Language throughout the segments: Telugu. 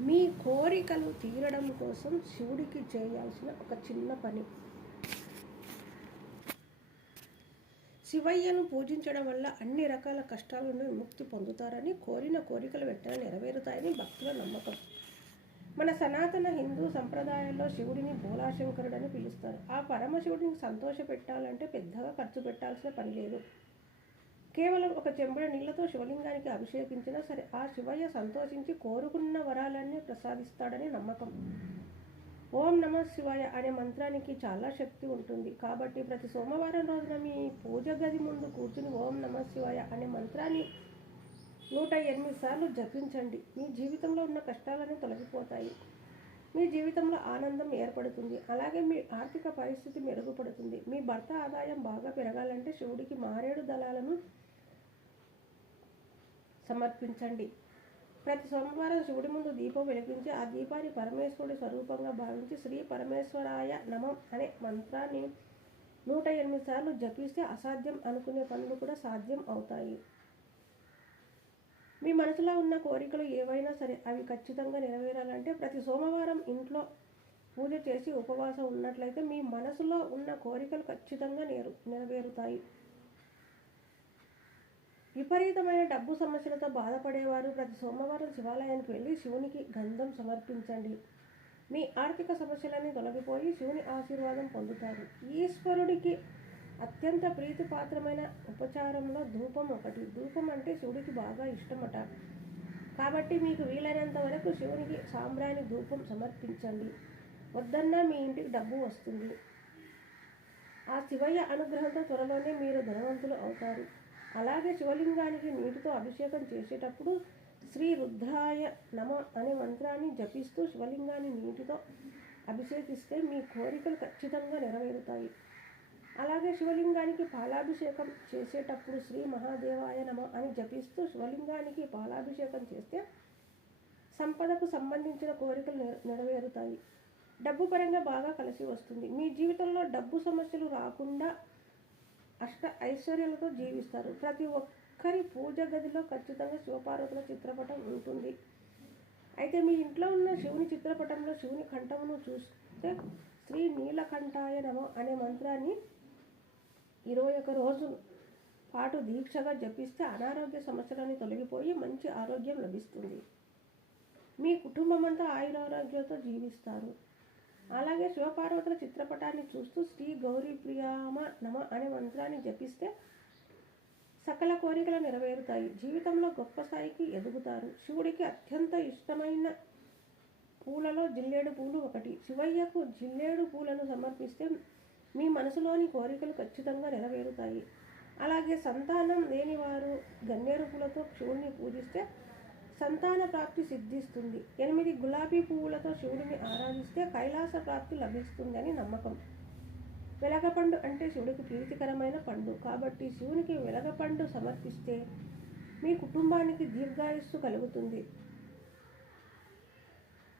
మీ కోరికలు తీరడం కోసం శివుడికి చేయాల్సిన ఒక చిన్న పని. శివయ్యను పూజించడం వల్ల అన్ని రకాల కష్టాల నుండి విముక్తి పొందుతారని కోరిన కోరికలు వెంటనే నెరవేరుతాయని భక్తుల నమ్మకం. మన సనాతన హిందూ సంప్రదాయాల్లో శివుడిని భోలాశంకరుడని పిలుస్తారు. ఆ పరమశివుడిని సంతోష పెట్టాలంటే పెద్దగా ఖర్చు పెట్టాల్సిన పని లేదు. కేవలం ఒక చెంబుడ నీళ్ళతో శివలింగానికి అభిషేకించినా సరే ఆ శివయ్య సంతోషించి కోరుకున్న వరాలన్నీ ప్రసాదిస్తాడని నమ్మకం. ఓం నమ శివాయ అనే మంత్రానికి చాలా శక్తి ఉంటుంది. కాబట్టి ప్రతి సోమవారం రోజున మీ పూజ గది ముందు కూర్చుని ఓం నమ శివాయ అనే మంత్రాన్ని నూట ఎనిమిది సార్లు జపించండి. మీ జీవితంలో ఉన్న కష్టాలన్నీ తొలగిపోతాయి. మీ జీవితంలో ఆనందం ఏర్పడుతుంది. అలాగే మీ ఆర్థిక పరిస్థితి మెరుగుపడుతుంది. మీ భర్త ఆదాయం బాగా పెరగాలంటే శివుడికి మారేడు దళాలను సమర్పించండి. ప్రతి సోమవారం శివుడి ముందు దీపం వెలిగించి ఆ దీపాన్ని పరమేశ్వరుడి స్వరూపంగా భావించి శ్రీ పరమేశ్వరాయ నమం అనే మంత్రాన్ని నూట ఎనిమిది సార్లు జపిస్తే అసాధ్యం అనుకునే పనులు కూడా సాధ్యం అవుతాయి. మీ మనసులో ఉన్న కోరికలు ఏవైనా సరే అవి ఖచ్చితంగా నెరవేరాలంటే ప్రతి సోమవారం ఇంట్లో పూజ చేసి ఉపవాసం ఉన్నట్లయితే మీ మనసులో ఉన్న కోరికలు ఖచ్చితంగా నెరవేరు నెరవేరుతాయి. విపరీతమైన డబ్బు సమస్యలతో బాధపడేవారు ప్రతి సోమవారం శివాలయానికి వెళ్ళి శివునికి గంధం సమర్పించండి. మీ ఆర్థిక సమస్యలన్నీ తొలగిపోయి శివుని ఆశీర్వాదం పొందుతారు. ఈశ్వరుడికి అత్యంత ప్రీతిపాత్రమైన ఉపచారంలో ధూపం ఒకటి. ధూపం అంటే శివుడికి బాగా ఇష్టమట. కాబట్టి మీకు వీలైనంత వరకు శివునికి సాంబ్రాణి ధూపం సమర్పించండి. వద్దన్నా మీ ఇంటికి డబ్బు వస్తుంది. ఆ శివయ్య అనుగ్రహంతో త్వరలోనే మీరు ధనవంతులు అవుతారు. అలాగే శివలింగానికి నీటితో అభిషేకం చేసేటప్పుడు శ్రీ రుద్రాయ నమ అనే మంత్రాన్ని జపిస్తూ శివలింగాన్ని నీటితో అభిషేకిస్తే మీ కోరికలు ఖచ్చితంగా నెరవేరుతాయి. అలాగే శివలింగానికి పాలాభిషేకం చేసేటప్పుడు శ్రీ మహాదేవాయ నమ అని జపిస్తూ శివలింగానికి పాలాభిషేకం చేస్తే సంపదకు సంబంధించిన కోరికలు నెరవేరుతాయి. డబ్బు పరంగా బాగా కలిసి వస్తుంది. మీ జీవితంలో డబ్బు సమస్యలు రాకుండా అష్ట ఐశ్వర్యాలతో జీవిస్తారు. ప్రతి ఒక్కరి పూజ గదిలో ఖచ్చితంగా శివపార్వతుల చిత్రపటం ఉంటుంది. అయితే మీ ఇంట్లో ఉన్న శివుని చిత్రపటంలో శివుని కంఠమును చూస్తే శ్రీ నీలకంఠాయ నమ అనే మంత్రాన్ని ఇరవై ఒక రోజు పాటు దీక్షగా జపిస్తే అనారోగ్య సమస్యలన్నీ తొలగిపోయి మంచి ఆరోగ్యం లభిస్తుంది. మీ కుటుంబం అంతా ఆయురారోగ్యంతో జీవిస్తారు. అలాగే శివపార్వతుల చిత్రపటాన్ని చూస్తూ శ్రీ గౌరీ ప్రియామ నమ అనే మంత్రాన్ని జపిస్తే సకల కోరికలు నెరవేరుతాయి. జీవితంలో గొప్ప స్థాయికి ఎదుగుతారు. శివుడికి అత్యంత ఇష్టమైన పూలలో జిల్లేడు పూలు ఒకటి. శివయ్యకు జిల్లేడు పూలను సమర్పిస్తే మీ మనసులోని కోరికలు ఖచ్చితంగా నెరవేరుతాయి. అలాగే సంతానం లేనివారు గన్నేరు పూలతో శివుణ్ణి పూజిస్తే సంతాన ప్రాప్తి సిద్ధిస్తుంది. ఎనిమిది గులాబీ పువ్వులతో శివుడిని ఆరాధిస్తే కైలాస ప్రాప్తి లభిస్తుందని నమ్మకం. వెలగపండు అంటే శివుడికి ప్రీతికరమైన పండు. కాబట్టి శివునికి వెలగపండు సమర్పిస్తే మీ కుటుంబానికి దీర్ఘాయుస్సు కలుగుతుంది.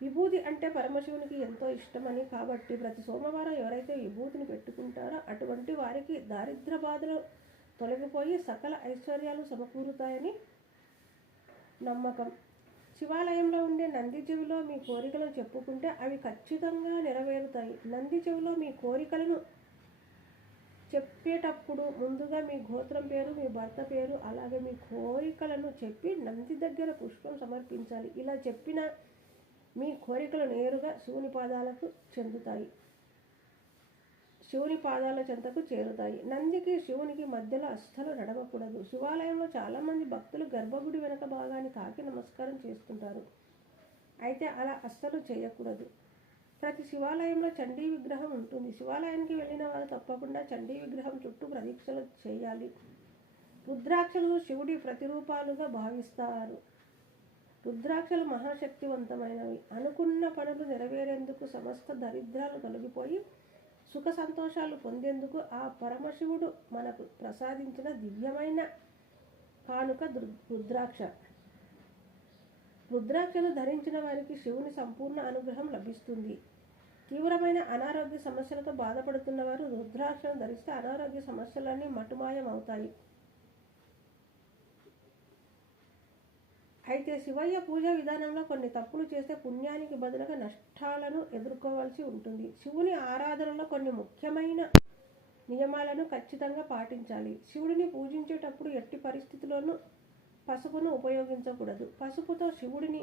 విభూతి అంటే పరమశివునికి ఎంతో ఇష్టమని. కాబట్టి ప్రతి సోమవారం ఎవరైతే విభూతిని పెట్టుకుంటారో అటువంటి వారికి దారిద్ర బాధలు తొలగిపోయి సకల ఐశ్వర్యాలు సమకూరుతాయని నమ్మకం. శివాలయంలో ఉండే నంది చెవిలో మీ కోరికలను చెప్పుకుంటే అవి ఖచ్చితంగా నెరవేరుతాయి. నంది చెవిలో మీ కోరికలను చెప్పేటప్పుడు ముందుగా మీ గోత్రం పేరు మీ భర్త పేరు అలాగే మీ కోరికలను చెప్పి నంది దగ్గర పుష్పం సమర్పించాలి. ఇలా చెప్పిన మీ కోరికలు నేరుగా శివుని పాదాలకు చెందుతాయి. శివుని పాదాల చెంతకు చేరుతాయి. నందికి శివునికి మధ్యలో అస్సలు నడవకూడదు. శివాలయంలో చాలామంది భక్తులు గర్భగుడి వెనక భాగాన్ని తాకి నమస్కారం చేస్తుంటారు. అయితే అలా అస్సలు చేయకూడదు. ప్రతి శివాలయంలో చండీ విగ్రహం ఉంటుంది. శివాలయానికి వెళ్ళిన వారు తప్పకుండా చండీ విగ్రహం చుట్టూ ప్రదీక్షలు చేయాలి. రుద్రాక్షలు శివుడి ప్రతిరూపాలుగా భావిస్తారు. రుద్రాక్షలు మహాశక్తివంతమైనవి. అనుకున్న పనులు నెరవేరేందుకు సమస్త దరిద్రాలు తొలగిపోయి సుఖ సంతోషాలు పొందేందుకు ఆ పరమశివుడు మనకు ప్రసాదించిన దివ్యమైన కానుక రుద్రాక్ష. రుద్రాక్షను ధరించిన వారికి శివుని సంపూర్ణ అనుగ్రహం లభిస్తుంది. తీవ్రమైన అనారోగ్య సమస్యలతో బాధపడుతున్న వారు రుద్రాక్షను ధరిస్తే అనారోగ్య సమస్యలన్నీ మటుమాయం అయితే శివయ్య పూజ విధానంలో కొన్ని తప్పులు చేస్తే పుణ్యానికి బదులుగా నష్టాలను ఎదుర్కోవాల్సి ఉంటుంది. శివుని ఆరాధనలో కొన్ని ముఖ్యమైన నియమాలను ఖచ్చితంగా పాటించాలి. శివుడిని పూజించేటప్పుడు ఎట్టి పరిస్థితుల్లోనూ పసుపును ఉపయోగించకూడదు. పసుపుతో శివుడిని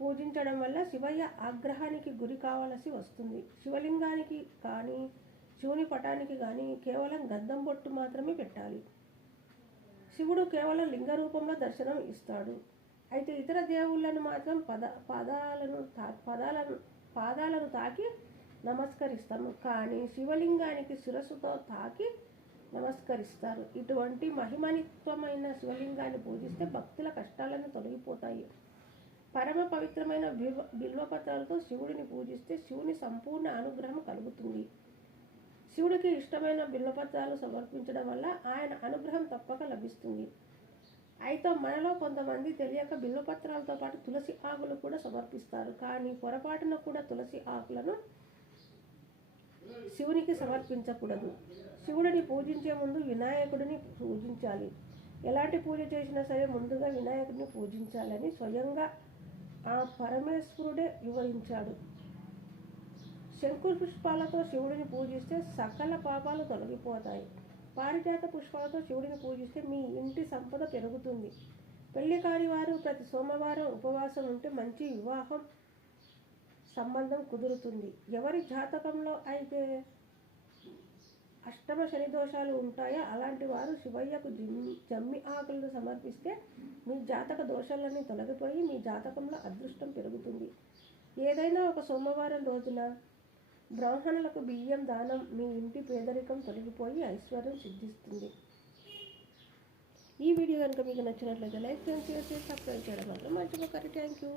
పూజించడం వల్ల శివయ్య ఆగ్రహానికి గురి కావలసి వస్తుంది. శివలింగానికి కానీ శివుని పటానికి కానీ కేవలం గద్దం బొట్టు మాత్రమే పెట్టాలి. శివుడు కేవలం లింగ రూపంలో దర్శనం ఇస్తాడు. అయితే ఇతర దేవుళ్ళను మాత్రం పద పదాలను తా పదాలను పాదాలను తాకి నమస్కరిస్తాము కానీ శివలింగానికి శిరస్సుతో తాకి నమస్కరిస్తారు. ఇటువంటి మహిమనిత్వమైన శివలింగాన్ని పూజిస్తే భక్తుల కష్టాలను తొలగిపోతాయి. పరమ పవిత్రమైన బిల్వ బిల్వపత్రాలతో శివుడిని పూజిస్తే శివుని సంపూర్ణ అనుగ్రహం కలుగుతుంది. శివుడికి ఇష్టమైన బిల్వపత్రాలు సమర్పించడం వల్ల ఆయన అనుగ్రహం తప్పక లభిస్తుంది. అయితే మనలో కొంతమంది తెలియక బిల్వపత్రాలతో పాటు తులసి ఆకులు కూడా సమర్పిస్తారు. కానీ పొరపాటున కూడా తులసి ఆకులను శివునికి సమర్పించకూడదు. శివుడిని పూజించే ముందు వినాయకుడిని పూజించాలి. ఎలాంటి పూజ చేసినా సరే ముందుగా వినాయకుడిని పూజించాలని స్వయంగా ఆ పరమేశ్వరుడే వివరించాడు. శంకుర్ పుష్పాలతో శివుడిని పూజిస్తే సకల పాపాలు తొలగిపోతాయి. పారిజాత పుష్పాలతో శివుడిని పూజిస్తే మీ ఇంటి సంపద పెరుగుతుంది. పెళ్ళి కాని వారు ప్రతి సోమవారం ఉపవాసం ఉంటే మంచి వివాహం సంబంధం కుదురుతుంది. ఎవరి జాతకంలో అయితే అష్టమ శని దోషాలు ఉంటాయో అలాంటి వారు శివయ్యకు జిమ్- జమ్మి ఆకులను సమర్పిస్తే మీ జాతక దోషాలన్నీ తొలగిపోయి మీ జాతకంలో అదృష్టం పెరుగుతుంది. ఏదైనా ఒక సోమవారం రోజున బ్రాహ్మణులకు బియ్యం దానం మీ ఇంటి పేదరికం తొలగిపోయి ఐశ్వర్యం సిద్ధిస్తుంది. ఈ వీడియో కనుక మీకు నచ్చినట్లయితే లైక్ చేసి షేర్ చేసి సబ్స్క్రైబ్ చేయడం మాత్రం మర్చిపోకండి. Thank you